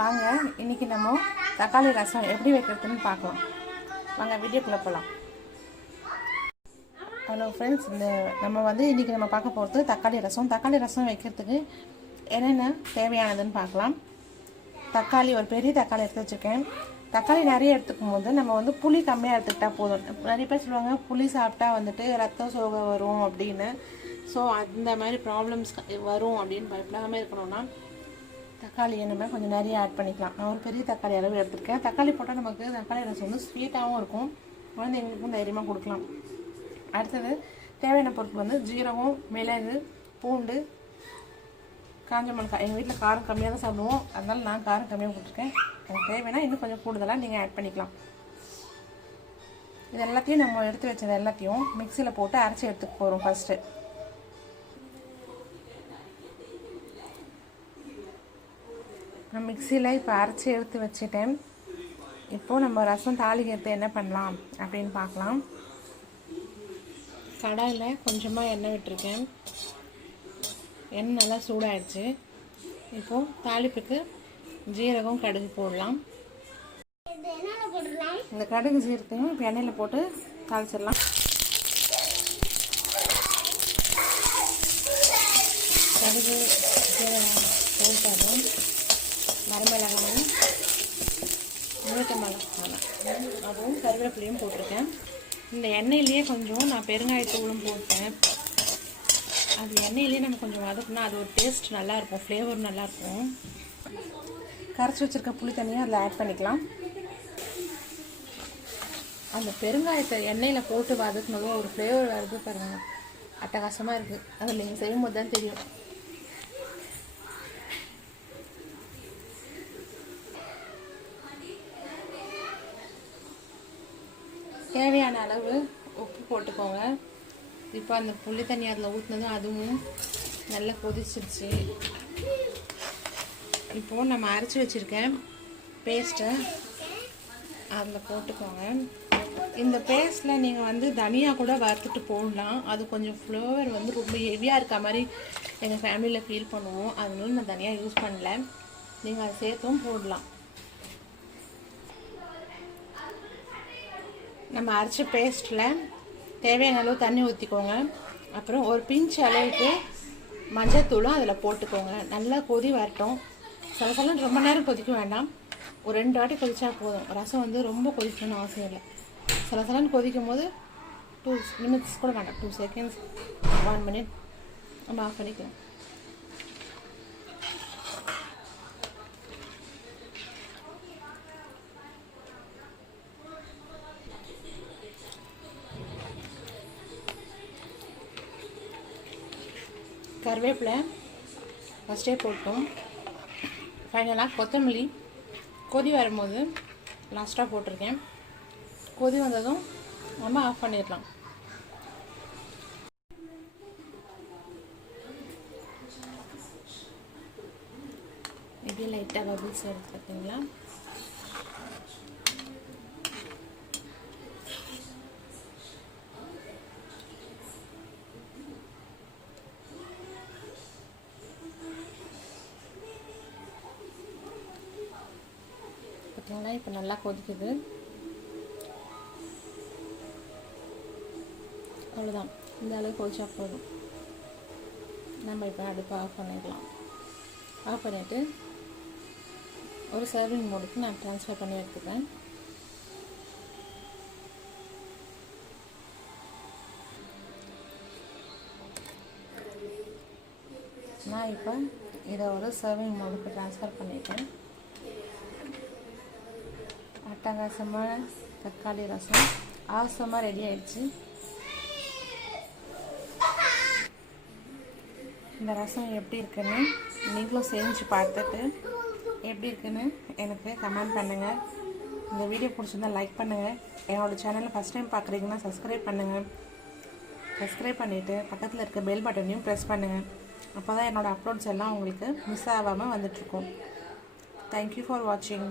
வாங்க இன்றைக்கி நம்ம தக்காளி ரசம் எப்படி வைக்கிறதுன்னு பார்க்கலாம். வாங்க வீடியோக்குள்ளே போகலாம். ஹலோ ஃப்ரெண்ட்ஸ், நம்ம இன்றைக்கி பார்க்க போகிறது தக்காளி ரசம். தக்காளி ரசம் வைக்கிறதுக்கு என்னென்ன தேவையானதுன்னு பார்க்கலாம். தக்காளி, ஒரு பெரிய தக்காளி எடுத்து வச்சுருக்கேன். தக்காளி நிறைய எடுத்துக்கும் போது நம்ம புளி கம்மியாக எடுத்துக்கிட்டால் போதும். நிறைய பேர் சொல்லுவாங்க புளி சாப்பிட்டா ரத்தம் சோகை வரும் அப்படின்னு. ஸோ அந்த மாதிரி ப்ராப்ளம்ஸ் வரும் அப்படின்னு பயப்படாமல் இருக்கணும்னா தக்காளி நம்ம கொஞ்சம் நிறைய ஆட் பண்ணிக்கலாம். நான் ஒரு பெரிய தக்காளி அளவு எடுத்துருக்கேன். தக்காளி போட்டால் நமக்கு தக்காளி ரசம் ஸ்வீட்டாகவும் இருக்கும், குழந்தைங்களுக்கும் தைரியமாக கொடுக்கலாம். அடுத்தது தேவையான பொருட்கள் ஜீரகம், மிளகு, பூண்டு, காஞ்ச மிளகாய். எங்கள் வீட்டில் காரம் கம்மியாக தான் சாப்பிடுவோம், அதனால நான் காரம் கம்மியாக போட்டிருக்கேன். எனக்கு தேவைன்னா இன்னும் கொஞ்சம் கூடுதலாக நீங்கள் ஆட் பண்ணிக்கலாம். இது எல்லாத்தையும் நம்ம எடுத்து வச்சது எல்லாத்தையும் மிக்சியில் போட்டு அரைச்சி எடுத்துக்க போகிறோம். ஃபஸ்ட்டு நான் மிக்சியில் இப்போ அரைச்சி எடுத்து வச்சுட்டேன். இப்போது நம்ம ரசம் தாளிக்கிறது என்ன பண்ணலாம் அப்படின்னு பார்க்கலாம். கடாயில் கொஞ்சமாக எண்ணெய் விட்டுருக்கேன். எண்ணெய் நல்லா சூடாகிடுச்சு. இப்போது தாளிப்புக்கு ஜீரகம், கடுகு போடலாம். இந்த கடுகு ஜீரகத்தையும் இப்போ எண்ணெயில் போட்டு தாளிச்சிடலாம். கடுகு ஜீரகம் போட்டாலும் வரமிளகாயும், முழுக்க மிளகாய், அதுவும் கருவேப்பிலையும் போட்டிருக்கேன். இந்த எண்ணெயிலேயே கொஞ்சம் நான் பெருங்காயத்தூளும் போட்டேன். அது எண்ணெயிலேயே நம்ம கொஞ்சம் வதக்குனா அது ஒரு டேஸ்ட் நல்லாயிருக்கும், ஃப்ளேவர் நல்லாயிருக்கும். கரைச்சி வச்சுருக்க புளி தண்ணியை அதில் ஆட் பண்ணிக்கலாம். அந்த பெருங்காயத்தை எண்ணெயில் போட்டு வதக்குனதும் ஒரு ஃப்ளேவர் வருது பாருங்கள், அட்டகாசமாக இருக்குது. அதில் நீங்கள் செய்யும்போது தான் தெரியும். தேவையான அளவு உப்பு போட்டுக்கோங்க. இப்போ அந்த புளி தண்ணி அதில் ஊற்றினதும் அதுவும் நல்லா கொதிச்சிருச்சு. இப்போது நம்ம அரைச்சி வச்சுருக்கேன் பேஸ்ட்டை அதில் போட்டுக்கோங்க. இந்த பேஸ்ட்டில் நீங்கள் தனியா கூட வறுத்துட்டு போடலாம். அது கொஞ்சம் ஃப்ளேவர் ரொம்ப ஹெவியாக இருக்க மாதிரி எங்கள் ஃபேமிலியில் ஃபீல் பண்ணுவோம். அதனால நான் தனியாக யூஸ் பண்ணல. நீங்கள் அதை சேர்த்தும் போடலாம். நம்ம அரைச்ச பேஸ்ட்டில் தேவையான அளவு தண்ணி ஊற்றிக்கோங்க. அப்புறம் ஒரு பிஞ்ச் அளவுக்கு மஞ்சத்தூளும் அதில் போட்டுக்கோங்க. நல்லா கொதி வரட்டும். சில ரொம்ப நேரம் கொதிக்க வேண்டாம், ஒரு 2 வாட்டி கொதிச்சா போதும். ரசம் ரொம்ப கொதிக்கணும்னு அவசியம் இல்லை. சில கொதிக்கும் போது 2 minutes கூட வேண்டாம், 2 seconds, 1 minute நம்ம ஆஃப் பண்ணிக்கலாம். கருவேப்பிலை ஃபஸ்ட்டே போட்டோம். ஃபைனலாக கொத்தமல்லி கொதி வரும்போது லாஸ்ட்டாக போட்டிருக்கேன். கொதி வந்ததும் நம்ம ஆஃப் பண்ணிடலாம். இப்படி லைட்டாக பபிள்ஸ் எடுத்து பார்த்தீங்களா? பார்த்தீங்களா? இப்போ நல்லா கொதிக்குது. அவ்வளோதான், இந்த அளவுக்கு கொதிச்சா போதும். நம்ம இப்போ அடுப்பை ஆஃப் பண்ணிடலாம். ஆஃப் பண்ணிவிட்டு ஒரு சர்விங் மோடுக்கு நான் ட்ரான்ஸ்ஃபர் பண்ணி எடுத்துக்கிறேன். நான் இப்போ இதை ஒரு சர்விங் மோடுக்கு ட்ரான்ஸ்ஃபர் பண்ணிட்டேன். அட்டகாசமான தக்காளி ரசம் ஆசமாக ரெடி ஆயிடுச்சு. இந்த ரசம் எப்படி இருக்குன்னு நீங்களும் செஞ்சு பார்த்துட்டு எப்படி இருக்குன்னு எனக்கு கமெண்ட் பண்ணுங்கள். இந்த வீடியோ பிடிச்சிருந்தா லைக் பண்ணுங்கள். என்னோடய சேனலை ஃபஸ்ட் டைம் பார்க்குறீங்கன்னா சப்ஸ்கிரைப் பண்ணுங்கள். சப்ஸ்கிரைப் பண்ணிவிட்டு பக்கத்தில் இருக்க பெல் பட்டனையும் ப்ரெஸ் பண்ணுங்கள். அப்போ தான் என்னோடய அப்லோட்ஸ் எல்லாம் உங்களுக்கு மிஸ் ஆகாமல் வந்துட்ருக்கும். தேங்க்யூ ஃபார் வாட்சிங்.